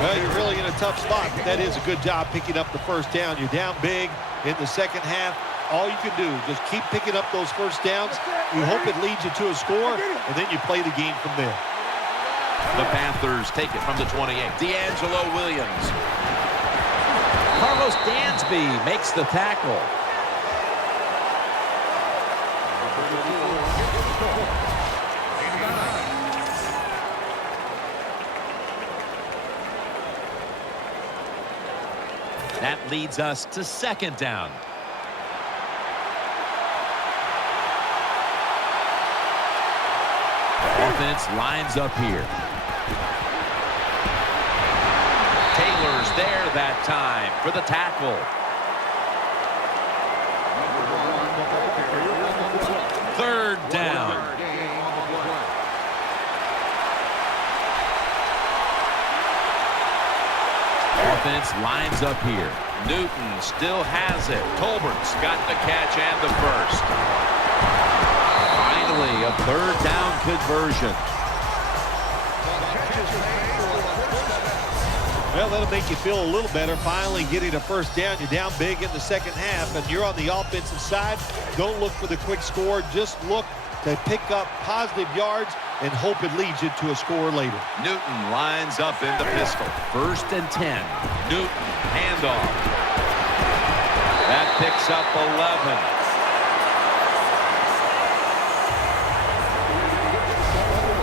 Well, you're really in a tough spot, but that is a good job picking up the first down. You're down big in the second half. All you can do is just keep picking up those first downs. You hope it leads you to a score, and then you play the game from there. The Panthers take it from the 28. D'Angelo Williams. Carlos Dansby makes the tackle. That leads us to second down. Offense lines up here. Taylor's there that time for the tackle. Third down. Offense lines up here. Newton still has it. Tolbert's got the catch and the first. Finally, a third down conversion. Well, that'll make you feel a little better. Finally getting a first down. You're down big in the second half, and you're on the offensive side. Don't look for the quick score. Just look to pick up positive yards and hope it leads you to a score later. Newton lines up in the pistol. 1st and 10. Newton, handoff. That picks up 11.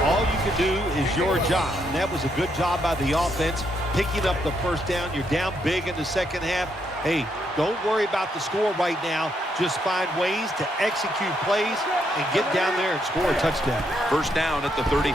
All you can do is your job. And that was a good job by the offense, picking up the first down. You're down big in the second half. Hey, don't worry about the score right now. Just find ways to execute plays and get down there and score a touchdown. First down at the 34.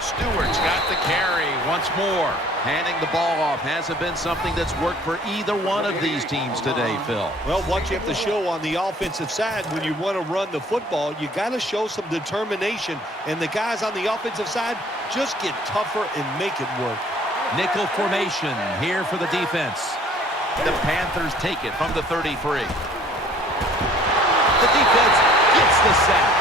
Stewart's got the carry once more. Handing the ball off hasn't been something that's worked for either one of these teams today, Phil. Well, what you have to show on the offensive side when you want to run the football, you got to show some determination. And the guys on the offensive side just get tougher and make it work. Nickel formation here for the defense. The Panthers take it from the 33. The defense gets the sack.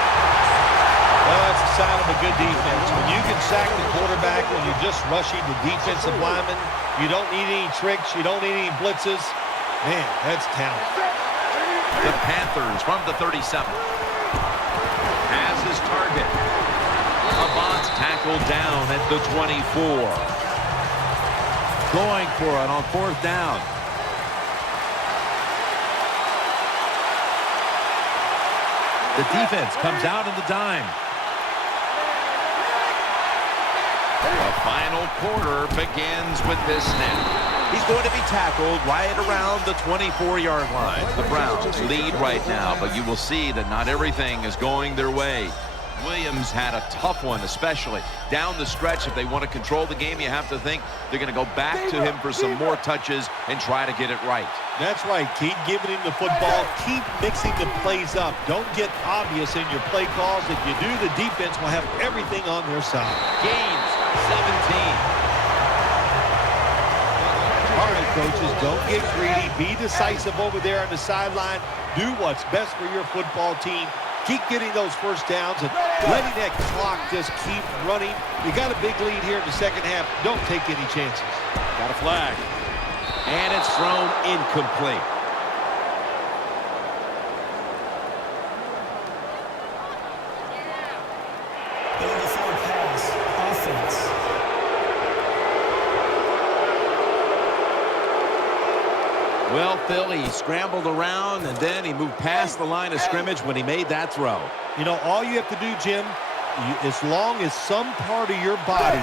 Well, that's a sign of a good defense. When you can sack the quarterback when you're just rushing the defensive lineman, you don't need any tricks, you don't need any blitzes. Man, that's talent. The Panthers from the 37. Has his target. Avant's tackled down at the 24. Going for it on 4th down. The defense comes out in the dime. The final quarter begins with this snap. He's going to be tackled right around the 24-yard line. The Browns lead right now, but you will see that not everything is going their way. Williams had a tough one, especially down the stretch. If they want to control the game, you have to think they're going to go back to him for some more touches and try to get it right. That's right. Keep giving him the football. Keep mixing the plays up. Don't get obvious in your play calls. If you do, the defense will have everything on their side. Gains 17. All right, coaches, don't get greedy. Be decisive over there on the sideline. Do what's best for your football team. Keep getting those first downs and letting that clock just keep running. You got a big lead here in the second half. Don't take any chances. Got a flag. And it's thrown incomplete. Well, Phil, he scrambled around, and then he moved past the line of scrimmage when he made that throw. You know, all you have to do, Jim, as long as some part of your body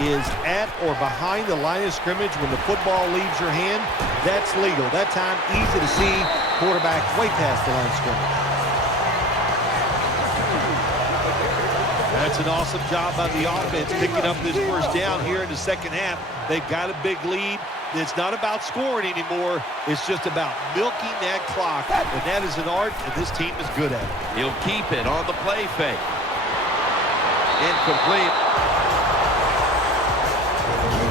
is at or behind the line of scrimmage when the football leaves your hand, that's legal. That time, easy to see, quarterback way past the line of scrimmage. That's an awesome job by the offense picking up this first down here in the second half. They've got a big lead. It's not about scoring anymore. It's just about milking that clock, and that is an art, and this team is good at it. He'll keep it on the play fake. Incomplete.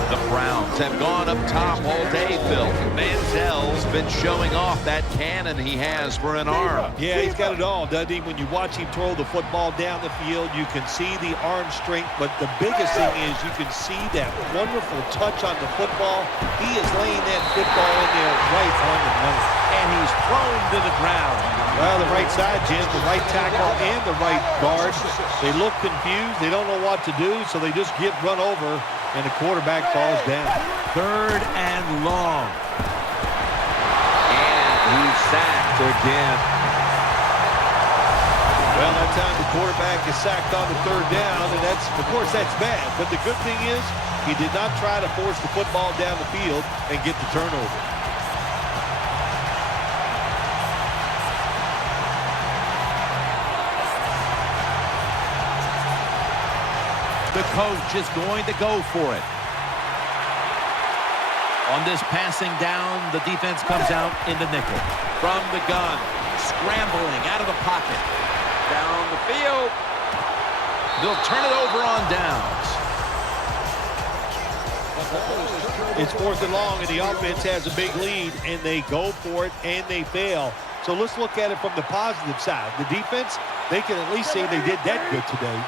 The Browns have gone up top all day, Phil. Manziel's been showing off that cannon he has for an arm. Yeah, he's got it all, doesn't he? When you watch him throw the football down the field, you can see the arm strength, but the biggest thing is you can see that wonderful touch on the football. He is laying that football in there right on the money. And he's thrown to the ground. Well, the right side, Jim, the right tackle and the right guard. They look confused. They don't know what to do, so they just get run over, and the quarterback falls down. 3rd and long. And he's sacked again. Well, that time the quarterback is sacked on the 3rd down, and that's, of course, that's bad. But the good thing is he did not try to force the football down the field and get the turnover. The coach is going to go for it. On this passing down, the defense comes out in the nickel. From the gun, scrambling out of the pocket. Down the field. They'll turn it over on downs. It's 4th and long, and the offense has a big lead, and they go for it, and they fail. So let's look at it from the positive side. The defense, they can at least say they did that good today.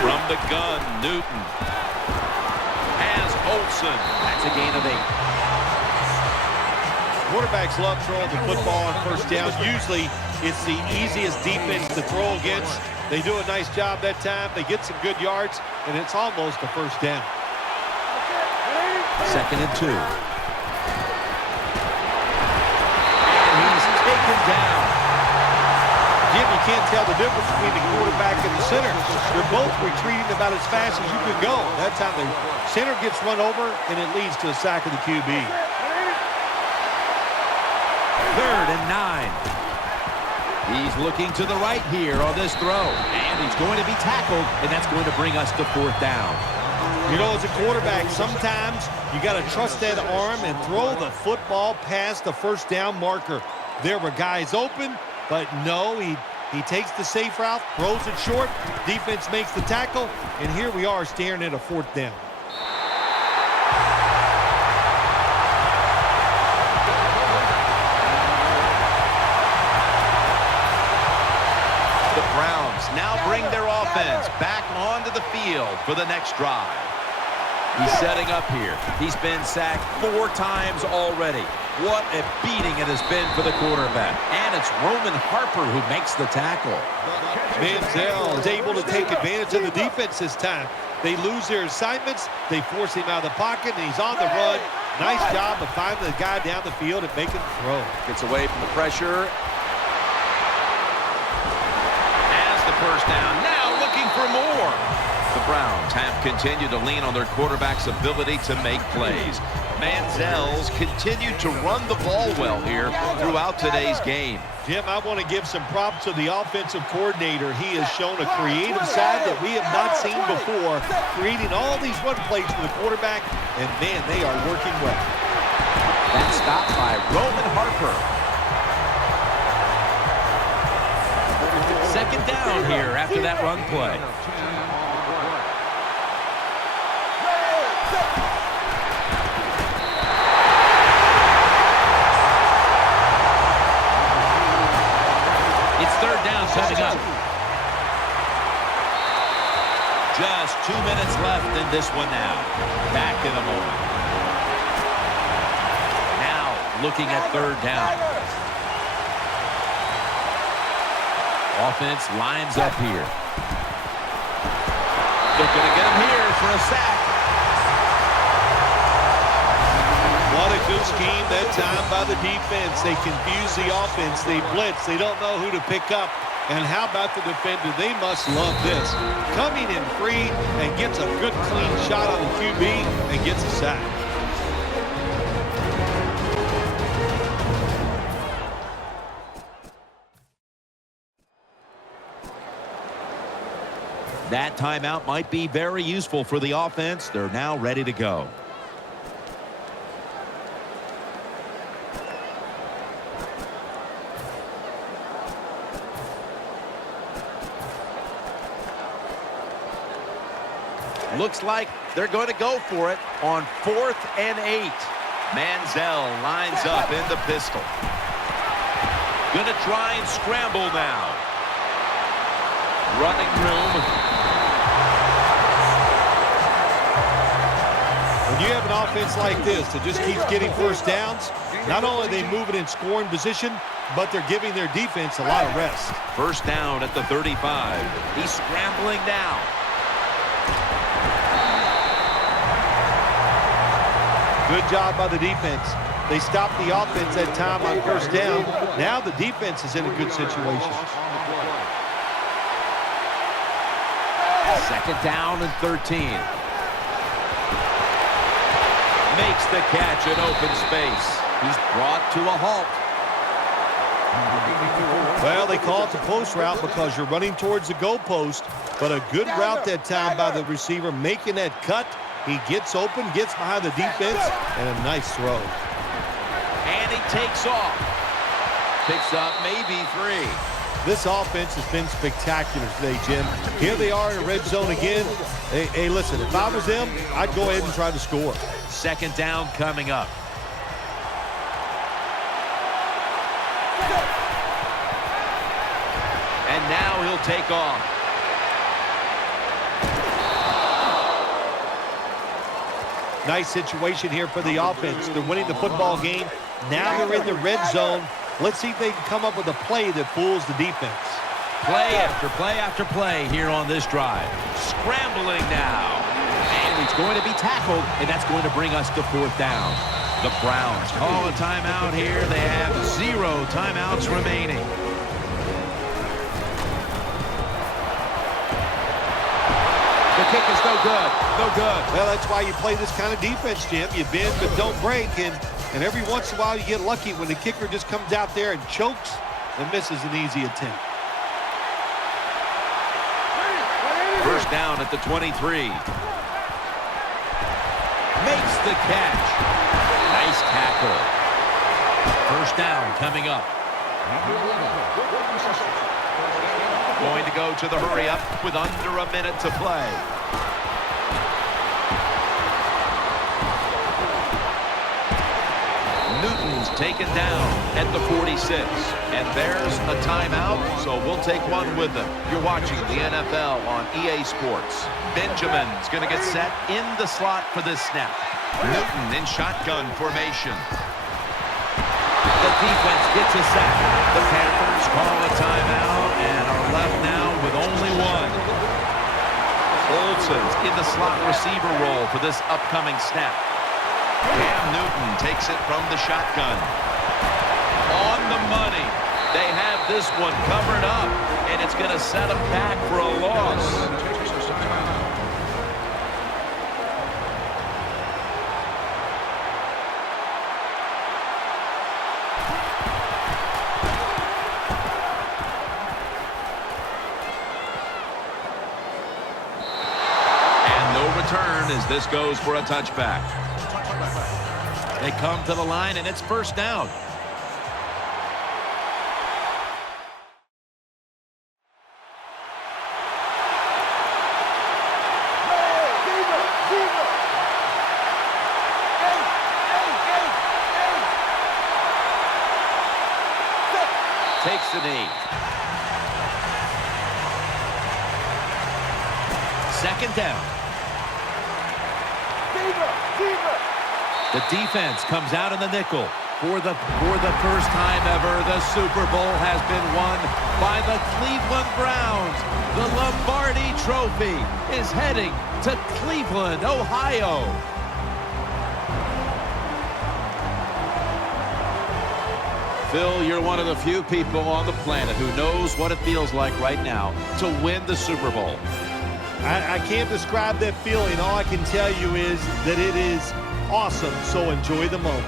From the gun, Newton has Olsen. That's a gain of 8. Quarterbacks love throwing the football on 1st down. Usually, it's the easiest defense to throw against. They do a nice job that time. They get some good yards, and it's almost a 1st down. 2nd and 2. And he's taken down. Jim, you can't tell the difference between the quarterback and the center. They're both retreating about as fast as you can go. That time the center gets run over, and it leads to a sack of the QB. 3rd and 9. He's looking to the right here on this throw. And he's going to be tackled, and that's going to bring us to 4th down. You know, as a quarterback, sometimes you got to trust that arm and throw the football past the 1st down marker. There were guys open, but no, he takes the safe route, throws it short, defense makes the tackle, and here we are staring at a 4th down. The Browns now bring their offense back onto the field for the next drive. He's setting up here. He's been sacked 4 times already. What a beating it has been for the quarterback. And it's Roman Harper who makes the tackle. Manziel is able to take advantage of the defense this time. They lose their assignments. They force him out of the pocket, and he's on the run. Nice job of finding the guy down the field and making the throw. Gets away from the pressure. Has the 1st down. Now looking for more. The Browns have continued to lean on their quarterback's ability to make plays. Manziel's continued to run the ball well here throughout today's game. Jim, I want to give some props to the offensive coordinator. He has shown a creative side that we have not seen before, creating all these run plays for the quarterback, and man, they are working well. That's stopped by Roman Harper. 2nd down here after that run play. It's 3rd down coming up. Just 2 minutes left in this one now. Back in a moment. Now looking at 3rd down. Offense lines up here. They're going to get him here for a sack. What a good scheme that time by the defense. They confuse the offense. They blitz. They don't know who to pick up. And how about the defender? They must love this. Coming in free and gets a good clean shot on the QB and gets a sack. That timeout might be very useful for the offense. They're now ready to go. Looks like they're going to go for it on 4th and 8. Manziel lines up in the pistol. Going to try and scramble now. Running room. When you have an offense like this that just keeps getting first downs, not only are they moving in scoring position, but they're giving their defense a lot of rest. First down at the 35. He's scrambling now. Good job by the defense. They stopped the offense that time on first down. Now the defense is in a good situation. Second down and 13. Makes the catch in open space. He's brought to a halt. Well, they call it the post route because you're running towards the goal post, but a good route that time by the receiver making that cut. He gets open, gets behind the defense, and a nice throw. And he takes off. Picks up maybe 3. This offense has been spectacular today, Jim. Here they are in a red zone again. Hey, listen, if I was them, I'd go ahead and try to score. Second down coming up. And now he'll take off. Nice situation here for the offense. They're winning the football game. Now they're in the red zone. Let's see if they can come up with a play that fools the defense. Play after play after play here on this drive. Scrambling now. And he's going to be tackled, and that's going to bring us to 4th down. The Browns call a timeout here. They have 0 timeouts remaining. The kick is no good. No good. Well, that's why you play this kind of defense, Jim. You bend but don't break, and every once in a while you get lucky when the kicker just comes out there and chokes and misses an easy attempt. First down at the 23. Makes the catch. Nice tackle. First down coming up. Going to go to the hurry up with under a minute to play. Newton's taken down at the 46. And there's a timeout, so we'll take one with them. You're watching the NFL on EA Sports. Benjamin's going to get set in the slot for this snap. Newton in shotgun formation. The defense gets a sack. The Panthers call a timeout and are left now with only one. Olsen's in the slot receiver role for this upcoming snap. Cam Newton takes it from the shotgun. On the money. They have this one covered up, and it's going to set them back for a loss. As this goes for a touchback. They come to the line, and it's first down. Takes the knee. Second down. The defense comes out in the nickel. For the first time ever, the Super Bowl has been won by the Cleveland Browns. The Lombardi Trophy is heading to Cleveland, Ohio. Phil, you're one of the few people on the planet who knows what it feels like right now to win the Super Bowl. I can't describe that feeling. All I can tell you is that it is awesome, so enjoy the moment.